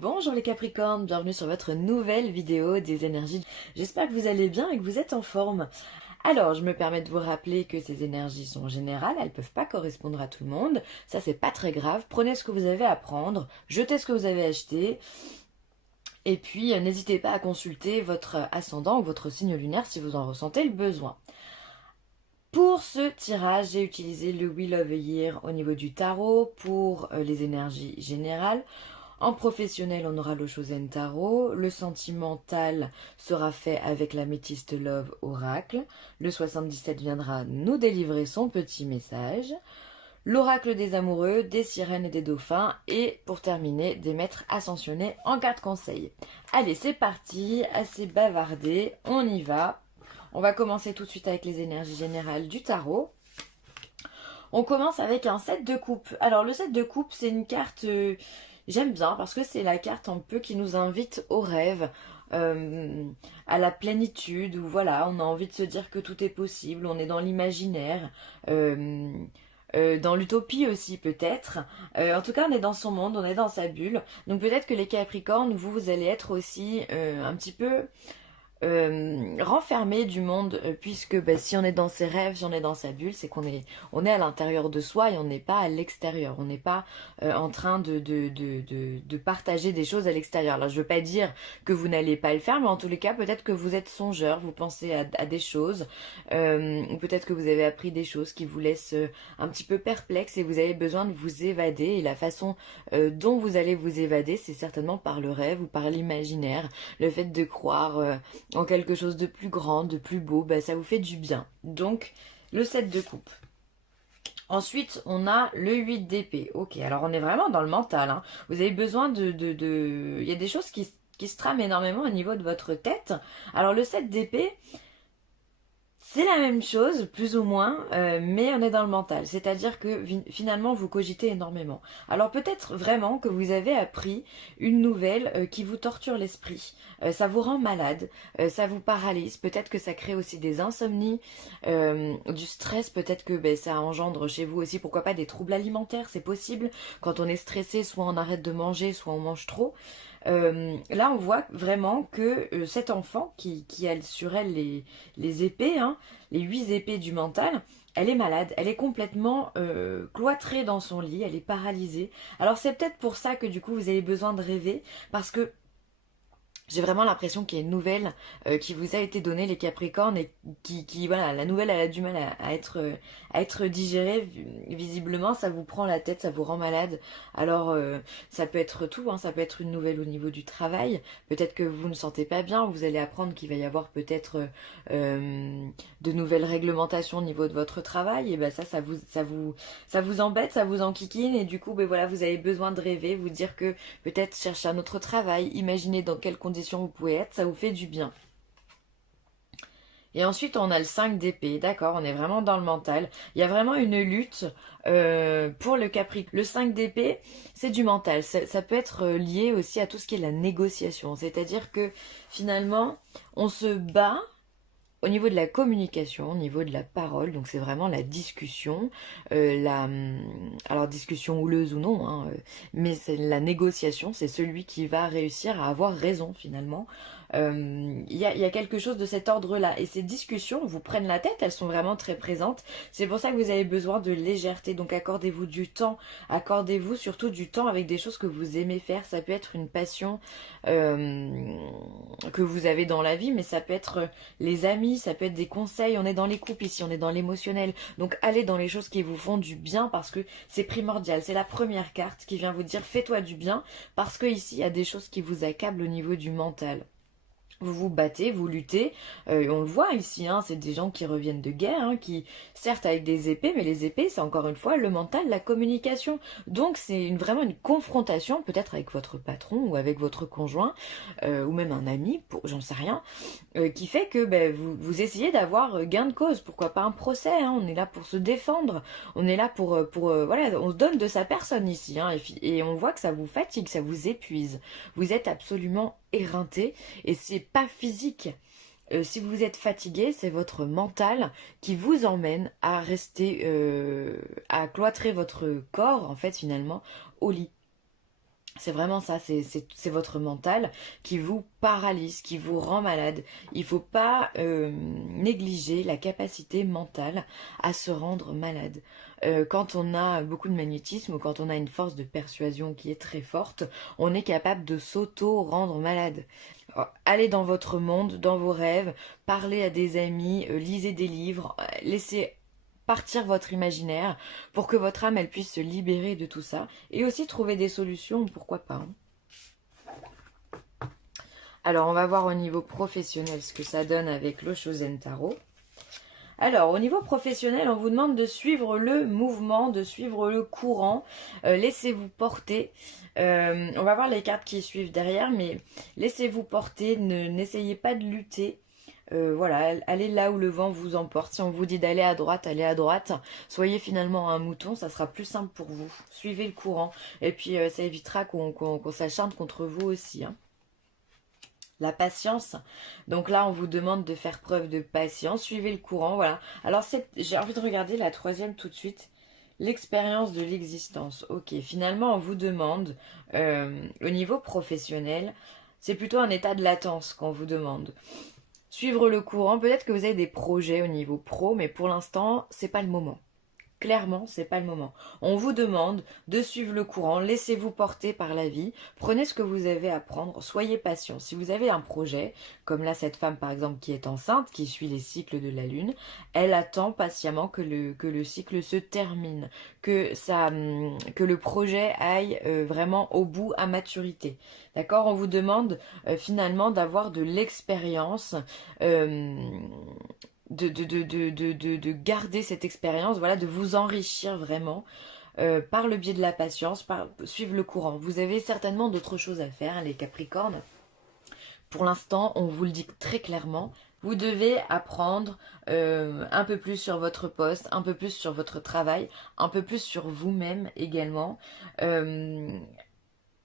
Bonjour les Capricornes, bienvenue sur votre nouvelle vidéo des énergies. J'espère que vous allez bien et que vous êtes en forme. Alors, je me permets de vous rappeler que ces énergies sont générales, elles ne peuvent pas correspondre à tout le monde. Ça, c'est pas très grave. Prenez ce que vous avez à prendre, jetez ce que vous avez acheté. Et puis, n'hésitez pas à consulter votre ascendant ou votre signe lunaire si vous en ressentez le besoin. Pour ce tirage, j'ai utilisé le Wheel of the Year au niveau du tarot pour les énergies générales. En professionnel, on aura le Chosen Tarot. Le sentimental sera fait avec la Métiste Love Oracle. Le 77 viendra nous délivrer son petit message. L'oracle des amoureux, des sirènes et des dauphins. Et pour terminer, des maîtres ascensionnés en carte conseil. Allez, c'est parti, assez bavardé, on y va. On va commencer tout de suite avec les énergies générales du tarot. On commence avec un 7 de coupe. Alors le 7 de coupe, c'est une carte... j'aime bien parce que c'est la carte un peu qui nous invite au rêve, à la plénitude, où voilà, on a envie de se dire que tout est possible, on est dans l'imaginaire, dans l'utopie aussi peut-être. En tout cas, on est dans son monde, on est dans sa bulle. Donc peut-être que les Capricornes, vous allez être aussi un petit peu renfermé du monde, puisque si on est dans ses rêves, si on est dans sa bulle, c'est on est à l'intérieur de soi et on n'est pas à l'extérieur, on n'est pas en train de partager des choses à l'extérieur. Alors je veux pas dire que vous n'allez pas le faire, mais en tous les cas peut-être que vous êtes songeur, vous pensez à des choses, ou peut-être que vous avez appris des choses qui vous laissent un petit peu perplexe et vous avez besoin de vous évader, et la façon dont vous allez vous évader, c'est certainement par le rêve ou par l'imaginaire, le fait de croire en quelque chose de plus grand, de plus beau, ça vous fait du bien. Donc, le 7 de coupe. Ensuite, on a le 8 d'épée. Ok, alors on est vraiment dans le mental, hein. Vous avez besoin Il y a des choses qui se trament énormément au niveau de votre tête. Alors, le 7 d'épée, c'est la même chose, plus ou moins, mais on est dans le mental. C'est-à-dire que finalement, vous cogitez énormément. Alors peut-être vraiment que vous avez appris une nouvelle qui vous torture l'esprit. Ça vous rend malade, ça vous paralyse. Peut-être que ça crée aussi des insomnies, du stress. Peut-être que ça engendre chez vous aussi, pourquoi pas, des troubles alimentaires. C'est possible. Quand on est stressé, soit on arrête de manger, soit on mange trop. Là, on voit vraiment que cet enfant qui a sur elle les épées, hein, les 8 épées du mental, elle est malade, elle est complètement cloîtrée dans son lit, elle est paralysée. Alors c'est peut-être pour ça que du coup vous avez besoin de rêver, parce que j'ai vraiment l'impression qu'il y a une nouvelle qui vous a été donnée, les Capricornes, et voilà, la nouvelle, elle a du mal à être digérée. Visiblement, ça vous prend la tête, ça vous rend malade. Alors, ça peut être tout, hein, ça peut être une nouvelle au niveau du travail. Peut-être que vous ne sentez pas bien, vous allez apprendre qu'il va y avoir peut-être de nouvelles réglementations au niveau de votre travail. Et ça vous embête, ça vous enquiquine, et du coup, voilà, vous avez besoin de rêver, vous dire que peut-être chercher un autre travail, imaginez dans quelles conditions vous pouvez être, ça vous fait du bien. Et ensuite, on a le 5 d'épée, d'accord, on est vraiment dans le mental. Il y a vraiment une lutte pour le Capricorne. Le 5 d'épée, c'est du mental. Ça peut être lié aussi à tout ce qui est la négociation. C'est-à-dire que finalement, on se bat au niveau de la communication, au niveau de la parole, donc c'est vraiment la discussion, alors discussion houleuse ou non, hein, mais c'est la négociation, c'est celui qui va réussir à avoir raison finalement. Il y a quelque chose de cet ordre-là, et ces discussions vous prennent la tête, elles sont vraiment très présentes. C'est pour ça que vous avez besoin de légèreté, donc accordez-vous du temps, accordez-vous surtout du temps avec des choses que vous aimez faire. Ça peut être une passion que vous avez dans la vie, mais ça peut être les amis, ça peut être des conseils. On est dans les couples ici, on est dans l'émotionnel, donc allez dans les choses qui vous font du bien, parce que c'est primordial. C'est la première carte qui vient vous dire fais-toi du bien, parce que ici il y a des choses qui vous accablent au niveau du mental. Vous vous battez, vous luttez, on le voit ici, hein, c'est des gens qui reviennent de guerre, hein, qui certes avec des épées, mais les épées c'est encore une fois le mental, la communication. Donc c'est vraiment une confrontation, peut-être avec votre patron ou avec votre conjoint, ou même un ami, j'en sais rien, qui fait que vous essayez d'avoir gain de cause. Pourquoi pas un procès, hein, on est là pour se défendre, on est là voilà, on se donne de sa personne ici, hein, et on voit que ça vous fatigue, ça vous épuise. Vous êtes absolument éreinté, et c'est pas physique. Si vous êtes fatigué, c'est votre mental qui vous emmène à rester, à cloîtrer votre corps, en fait, finalement, au lit. C'est vraiment ça, c'est votre mental qui vous paralyse, qui vous rend malade. Il ne faut pas négliger la capacité mentale à se rendre malade. Quand on a beaucoup de magnétisme ou quand on a une force de persuasion qui est très forte, on est capable de s'auto-rendre malade. Allez dans votre monde, dans vos rêves, parlez à des amis, lisez des livres, laissez partir votre imaginaire pour que votre âme elle puisse se libérer de tout ça et aussi trouver des solutions, pourquoi pas. Hein. Alors on va voir au niveau professionnel ce que ça donne avec l'Oshozen Tarot. Alors, au niveau professionnel, on vous demande de suivre le mouvement, de suivre le courant. Laissez-vous porter. On va voir les cartes qui suivent derrière, mais laissez-vous porter. N'essayez pas de lutter. Voilà, allez là où le vent vous emporte. Si on vous dit d'aller à droite, allez à droite. Soyez finalement un mouton, ça sera plus simple pour vous. Suivez le courant. Et puis, ça évitera qu'on s'acharne contre vous aussi. Hein. La patience. Donc là, on vous demande de faire preuve de patience. Suivez le courant, voilà. Alors, j'ai envie de regarder la troisième tout de suite. L'expérience de l'existence. Ok, finalement, on vous demande, au niveau professionnel, c'est plutôt un état de latence qu'on vous demande. Suivre le courant, peut-être que vous avez des projets au niveau pro, mais pour l'instant, c'est pas le moment. Clairement, c'est pas le moment. On vous demande de suivre le courant, laissez-vous porter par la vie, prenez ce que vous avez à prendre, soyez patient. Si vous avez un projet, comme là cette femme par exemple qui est enceinte, qui suit les cycles de la lune, elle attend patiemment que le cycle se termine, que le projet aille vraiment au bout à maturité. D'accord? On vous demande finalement d'avoir de l'expérience. De garder cette expérience, voilà, de vous enrichir vraiment par le biais de la patience, par suivre le courant. Vous avez certainement d'autres choses à faire, hein, les Capricornes. Pour l'instant, on vous le dit très clairement, vous devez apprendre un peu plus sur votre poste, un peu plus sur votre travail, un peu plus sur vous-même également.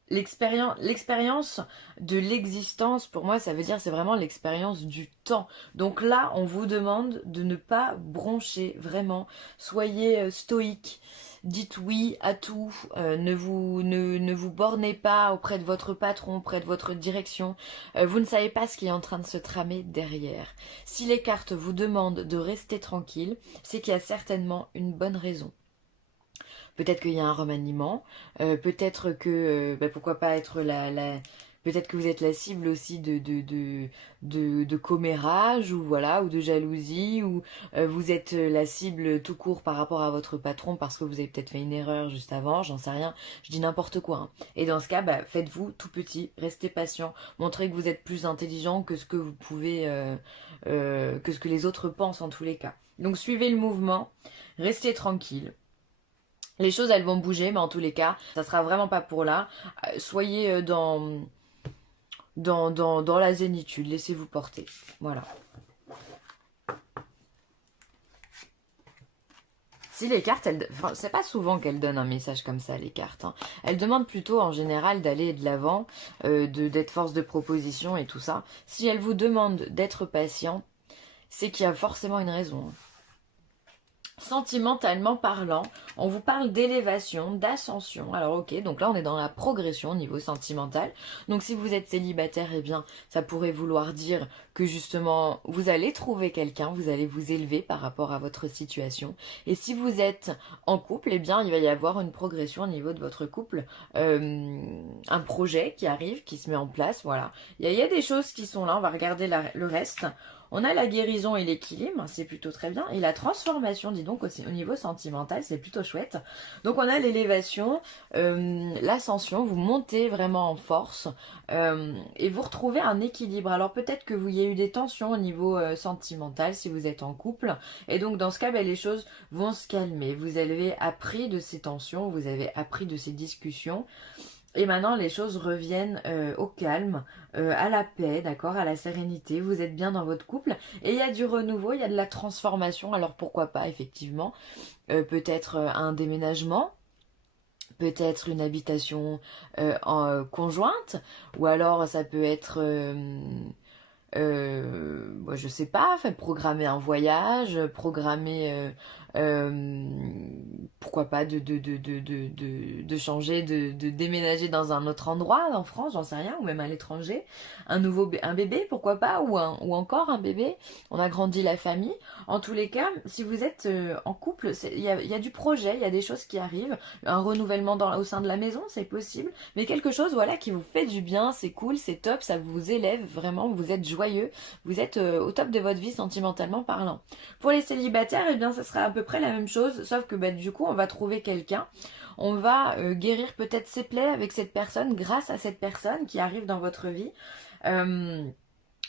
L'expérience de l'existence, pour moi, ça veut dire c'est vraiment l'expérience du temps. Donc là, on vous demande de ne pas broncher, vraiment. Soyez stoïque, dites oui à tout, ne vous bornez pas auprès de votre patron, auprès de votre direction. Vous ne savez pas ce qui est en train de se tramer derrière. Si les cartes vous demandent de rester tranquille, c'est qu'il y a certainement une bonne raison. Peut-être qu'il y a un remaniement, peut-être que, pourquoi pas être peut-être que vous êtes la cible aussi de commérage, ou voilà, ou de jalousie, ou vous êtes la cible tout court par rapport à votre patron parce que vous avez peut-être fait une erreur juste avant, j'en sais rien, je dis n'importe quoi. Hein. Et dans ce cas, faites-vous tout petit, restez patient, montrez que vous êtes plus intelligent que ce que vous pouvez, que ce que les autres pensent en tous les cas. Donc suivez le mouvement, restez tranquille. Les choses, elles vont bouger, mais en tous les cas, ça sera vraiment pas pour là. Soyez dans la zénitude, laissez-vous porter. Voilà. Si les cartes, c'est pas souvent qu'elles donnent un message comme ça, les cartes. Hein. Elles demandent plutôt en général d'aller de l'avant, d'être force de proposition et tout ça. Si elles vous demandent d'être patient, c'est qu'il y a forcément une raison. Hein. Sentimentalement parlant, on vous parle d'élévation, d'ascension. Alors ok, donc là on est dans la progression au niveau sentimental. Donc si vous êtes célibataire, eh bien ça pourrait vouloir dire que justement vous allez trouver quelqu'un, vous allez vous élever par rapport à votre situation. Et si vous êtes en couple, eh bien il va y avoir une progression au niveau de votre couple, un projet qui arrive, qui se met en place, voilà. Il y a des choses qui sont là, on va regarder le reste. On a la guérison et l'équilibre, c'est plutôt très bien. Et la transformation, dis donc, au niveau sentimental, c'est plutôt chouette. Donc on a l'élévation, l'ascension, vous montez vraiment en force et vous retrouvez un équilibre. Alors peut-être que vous y a eu des tensions au niveau sentimental si vous êtes en couple. Et donc dans ce cas, les choses vont se calmer. Vous avez appris de ces tensions, vous avez appris de ces discussions. Et maintenant, les choses reviennent au calme, à la paix, d'accord, à la sérénité. Vous êtes bien dans votre couple. Et il y a du renouveau, il y a de la transformation. Alors pourquoi pas, effectivement, peut-être un déménagement, peut-être une habitation conjointe. Ou alors ça peut être... je sais pas, programmer un voyage, programmer Euh, Pourquoi pas de changer, de déménager dans un autre endroit en France, j'en sais rien, ou même à l'étranger. Un bébé, pourquoi pas, ou encore un bébé. On agrandit la famille. En tous les cas, si vous êtes en couple, il y a du projet, il y a des choses qui arrivent. Un renouvellement au sein de la maison, c'est possible. Mais quelque chose, voilà, qui vous fait du bien, c'est cool, c'est top, ça vous élève vraiment, vous êtes joyeux, vous êtes au top de votre vie sentimentalement parlant. Pour les célibataires, eh bien, ça sera à peu près la même chose, sauf que bah, du coup, on va trouver quelqu'un, on va guérir peut-être ses plaies avec cette personne, grâce à cette personne qui arrive dans votre vie. Euh,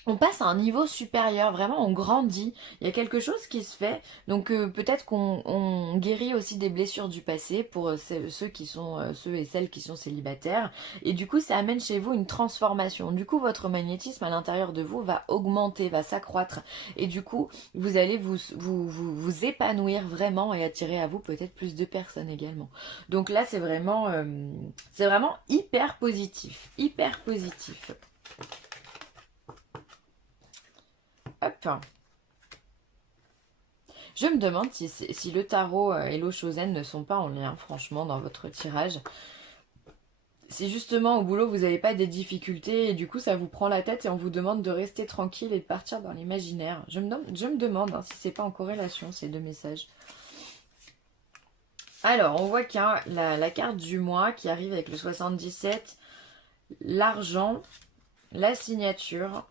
on passe à un niveau supérieur, vraiment on grandit, il y a quelque chose qui se fait, donc peut-être qu'on guérit aussi des blessures du passé pour ceux et celles qui sont célibataires, et du coup ça amène chez vous une transformation, du coup votre magnétisme à l'intérieur de vous va augmenter, va s'accroître, et du coup vous allez vous épanouir vraiment et attirer à vous peut-être plus de personnes également. Donc là c'est vraiment hyper positif, hyper positif. Hop. Je me demande si le tarot et l'eau chausaine ne sont pas en lien, franchement, dans votre tirage. Si justement au boulot vous n'avez pas des difficultés et du coup ça vous prend la tête et on vous demande de rester tranquille et de partir dans l'imaginaire. Je me demande hein, si c'est pas en corrélation ces deux messages. Alors, on voit qu'il y a la carte du mois qui arrive avec le 77, l'argent, la signature,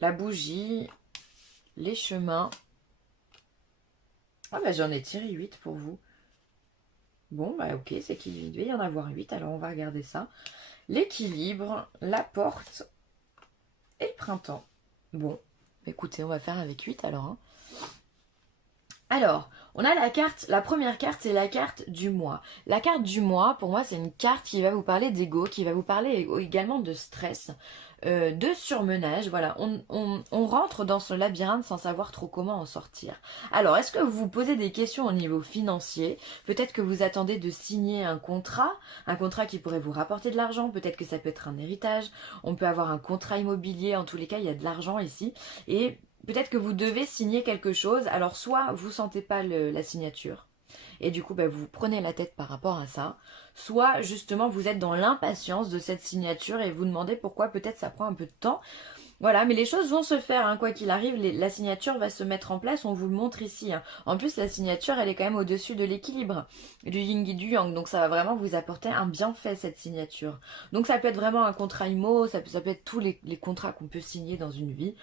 la bougie, les chemins. Ah bah j'en ai tiré 8 pour vous. Bon bah ok, c'est qu'il devait y en avoir 8, alors on va regarder ça. L'équilibre, la porte et le printemps. Bon, écoutez, on va faire avec 8 alors. Hein. Alors, on a la première carte, c'est la carte du mois. La carte du mois, pour moi, c'est une carte qui va vous parler d'ego, qui va vous parler également de stress, de surmenage. Voilà, on rentre dans ce labyrinthe sans savoir trop comment en sortir. Alors, est-ce que vous vous posez des questions au niveau financier? Peut-être que vous attendez de signer un contrat qui pourrait vous rapporter de l'argent. Peut-être que ça peut être un héritage. On peut avoir un contrat immobilier. En tous les cas, il y a de l'argent ici. Et peut-être que vous devez signer quelque chose, alors soit vous sentez pas la signature, et du coup bah, vous prenez la tête par rapport à ça, soit justement vous êtes dans l'impatience de cette signature et vous demandez pourquoi peut-être ça prend un peu de temps. Voilà, mais les choses vont se faire, hein, quoi qu'il arrive, la signature va se mettre en place, on vous le montre ici. Hein. En plus, la signature, elle est quand même au-dessus de l'équilibre, du yin et du yang, donc ça va vraiment vous apporter un bienfait, cette signature. Donc ça peut être vraiment un contrat IMO, ça peut être tous les contrats qu'on peut signer dans une vie.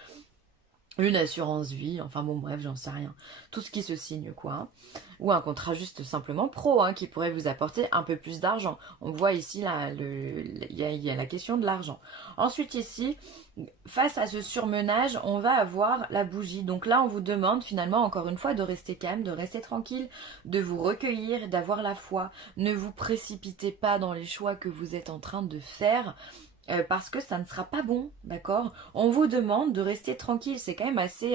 Une assurance vie, enfin bon bref, j'en sais rien. Tout ce qui se signe quoi. Hein. Ou un contrat juste simplement pro hein, qui pourrait vous apporter un peu plus d'argent. On voit ici là, il y a la question de l'argent. Ensuite ici, face à ce surmenage, on va avoir la bougie. Donc là on vous demande finalement encore une fois de rester calme, de rester tranquille, de vous recueillir, d'avoir la foi. Ne vous précipitez pas dans les choix que vous êtes en train de faire. Parce que ça ne sera pas bon, d'accord? On vous demande de rester tranquille, c'est quand même assez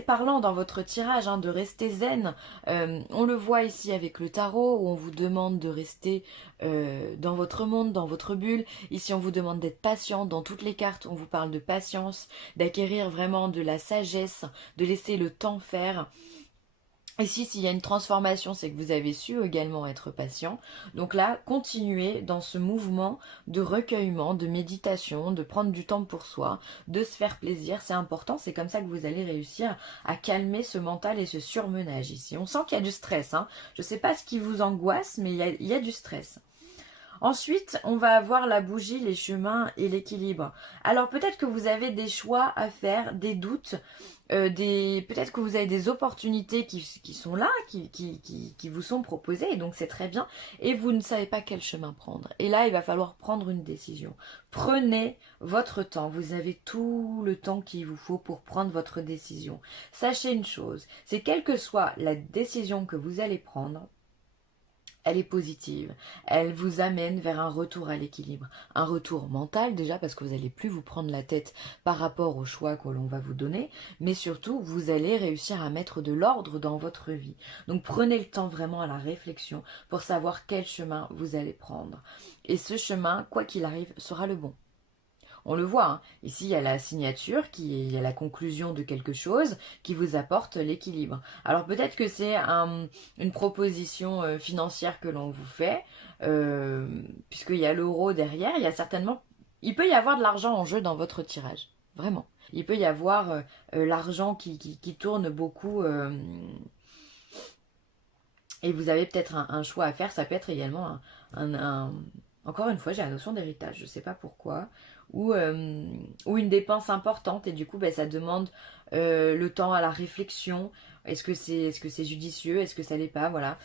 parlant dans votre tirage, hein, de rester zen. On le voit ici avec le tarot, où on vous demande de rester dans votre monde, dans votre bulle. Ici, on vous demande d'être patient. Dans toutes les cartes, on vous parle de patience, d'acquérir vraiment de la sagesse, de laisser le temps faire. Ici, s'il y a une transformation, c'est que vous avez su également être patient. Donc là, continuez dans ce mouvement de recueillement, de méditation, de prendre du temps pour soi, de se faire plaisir. C'est important, c'est comme ça que vous allez réussir à calmer ce mental et ce surmenage ici. On sent qu'il y a du stress. Hein. Je ne sais pas ce qui vous angoisse, mais il y a du stress. Ensuite, on va avoir la bougie, les chemins et l'équilibre. Alors peut-être que vous avez des choix à faire, des doutes, peut-être que vous avez des opportunités qui sont là, qui vous sont proposées, et donc c'est très bien, et vous ne savez pas quel chemin prendre. Et là, il va falloir prendre une décision. Prenez votre temps, vous avez tout le temps qu'il vous faut pour prendre votre décision. Sachez une chose, c'est quelle que soit la décision que vous allez prendre, elle est positive, elle vous amène vers un retour à l'équilibre, un retour mental déjà parce que vous n'allez plus vous prendre la tête par rapport au choix que l'on va vous donner, mais surtout vous allez réussir à mettre de l'ordre dans votre vie. Donc prenez le temps vraiment à la réflexion pour savoir quel chemin vous allez prendre. Et ce chemin, quoi qu'il arrive, sera le bon. On le voit, hein. Ici il y a la signature, il y a la conclusion de quelque chose qui vous apporte l'équilibre. Alors peut-être que c'est une proposition financière que l'on vous fait, euh, puisqu'il y a l'euro derrière, il peut y avoir de l'argent en jeu dans votre tirage, vraiment. Il peut y avoir l'argent qui tourne beaucoup, et vous avez peut-être un choix à faire. Ça peut être également encore une fois, j'ai la notion d'héritage, je ne sais pas pourquoi, ou une dépense importante, et du coup, ben, ça demande le temps à la réflexion. Est-ce que c'est judicieux, est-ce que ça l'est pas, voilà.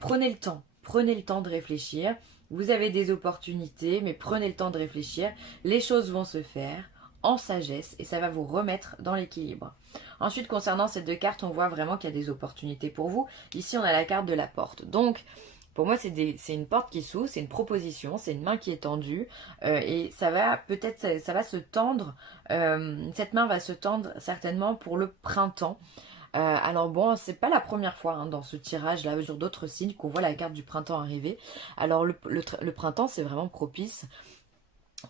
Prenez le temps de réfléchir. Vous avez des opportunités, mais prenez le temps de réfléchir. Les choses vont se faire en sagesse et ça va vous remettre dans l'équilibre. Ensuite, concernant ces deux cartes, on voit vraiment qu'il y a des opportunités pour vous. Ici, on a la carte de la porte. Donc, pour moi, c'est une porte qui s'ouvre, c'est une proposition, c'est une main qui est tendue. Et ça va peut-être, ça va se tendre. Cette main va se tendre certainement pour le printemps. Alors bon, c'est pas la première fois hein, dans ce tirage-là, sur d'autres signes, qu'on voit la carte du printemps arriver. Alors le printemps, c'est vraiment propice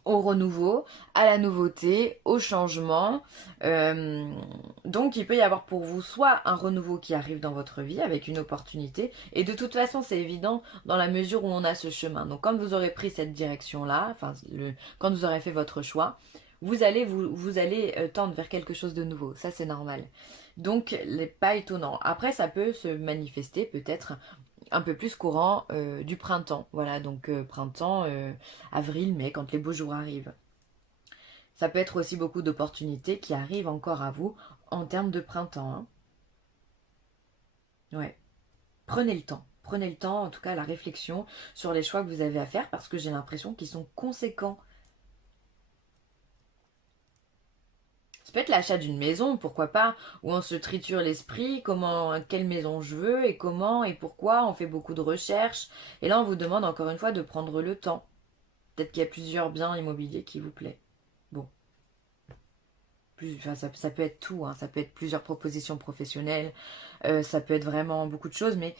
au renouveau, à la nouveauté, au changement. Donc il peut y avoir pour vous soit un renouveau qui arrive dans votre vie avec une opportunité, et de toute façon c'est évident dans la mesure où on a ce chemin. Donc quand vous aurez pris cette direction-là, quand vous aurez fait votre choix, vous allez tendre vers quelque chose de nouveau. Ça c'est normal. Donc pas étonnant. Après ça peut se manifester peut-être un peu plus courant du printemps. Voilà, donc printemps, avril, mai, quand les beaux jours arrivent. Ça peut être aussi beaucoup d'opportunités qui arrivent encore à vous en termes de printemps. Hein. Ouais. Prenez le temps, en tout cas la réflexion sur les choix que vous avez à faire parce que j'ai l'impression qu'ils sont conséquents. Ça peut être l'achat d'une maison, pourquoi pas, où on se triture l'esprit, quelle maison je veux et comment et pourquoi, on fait beaucoup de recherches. Et là, on vous demande encore une fois de prendre le temps. Peut-être qu'il y a plusieurs biens immobiliers qui vous plaisent. Bon, ça peut être tout, hein. Ça peut être plusieurs propositions professionnelles, ça peut être vraiment beaucoup de choses, mais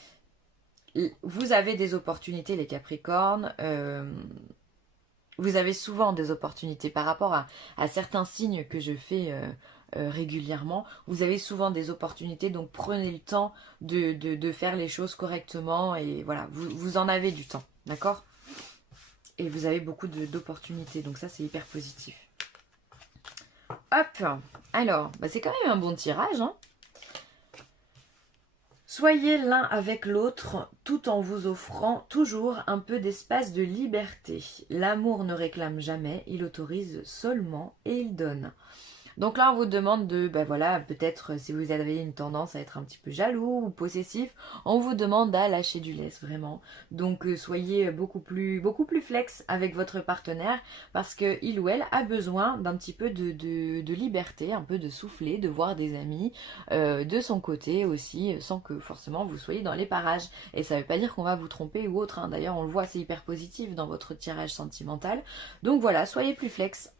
vous avez des opportunités, les Capricornes. Vous avez souvent des opportunités par rapport à certains signes que je fais régulièrement. Vous avez souvent des opportunités, donc prenez le temps de faire les choses correctement et voilà, vous en avez du temps, d'accord? Et vous avez beaucoup d'opportunités, donc ça c'est hyper positif. Hop, alors, bah, c'est quand même un bon tirage, hein. Soyez l'un avec l'autre tout en vous offrant toujours un peu d'espace de liberté. L'amour ne réclame jamais, il autorise seulement et il donne. Donc là, on vous demande ben voilà, peut-être si vous avez une tendance à être un petit peu jaloux ou possessif, on vous demande à lâcher du lest, vraiment. Donc soyez beaucoup plus flex avec votre partenaire parce que il ou elle a besoin d'un petit peu de liberté, un peu de souffler, de voir des amis de son côté aussi, sans que forcément vous soyez dans les parages. Et ça ne veut pas dire qu'on va vous tromper ou autre, hein. D'ailleurs, on le voit, c'est hyper positif dans votre tirage sentimental. Donc voilà, soyez plus flex.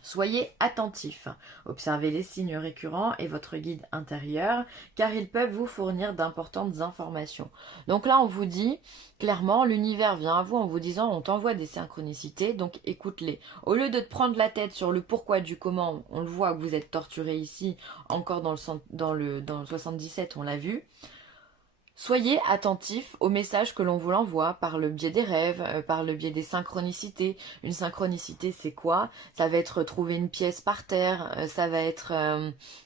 Soyez attentifs, observez les signes récurrents et votre guide intérieur, car ils peuvent vous fournir d'importantes informations. Donc là, on vous dit, clairement, l'univers vient à vous en vous disant, on t'envoie des synchronicités, donc écoute-les. Au lieu de te prendre la tête sur le pourquoi du comment, on le voit que vous êtes torturé ici, encore dans le 77, on l'a vu. Soyez attentifs aux messages que l'on vous l'envoie par le biais des rêves, par le biais des synchronicités. Une synchronicité, c'est quoi? Ça va être trouver une pièce par terre, ça va être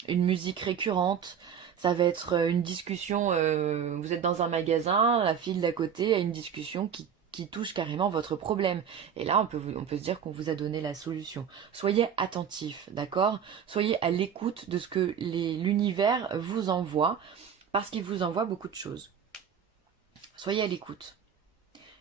une musique récurrente, ça va être une discussion, vous êtes dans un magasin, la file d'à côté a une discussion qui touche carrément votre problème. Et là, on peut se dire qu'on vous a donné la solution. Soyez attentifs, d'accord? Soyez à l'écoute de ce que l'univers vous envoie, parce qu'il vous envoie beaucoup de choses. Soyez à l'écoute.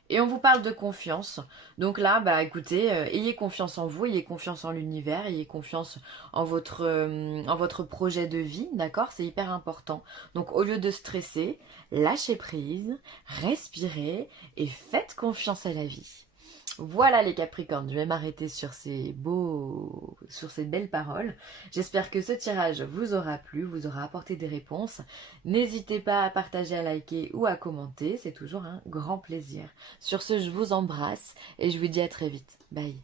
Et on vous parle de confiance. Donc là, bah écoutez, ayez confiance en vous, ayez confiance en l'univers, ayez confiance en votre projet de vie, d'accord? C'est hyper important. Donc au lieu de stresser, lâchez prise, respirez et faites confiance à la vie. Voilà les Capricornes, je vais m'arrêter sur ces belles paroles. J'espère que ce tirage vous aura plu, vous aura apporté des réponses. N'hésitez pas à partager, à liker ou à commenter, c'est toujours un grand plaisir. Sur ce, je vous embrasse et je vous dis à très vite. Bye.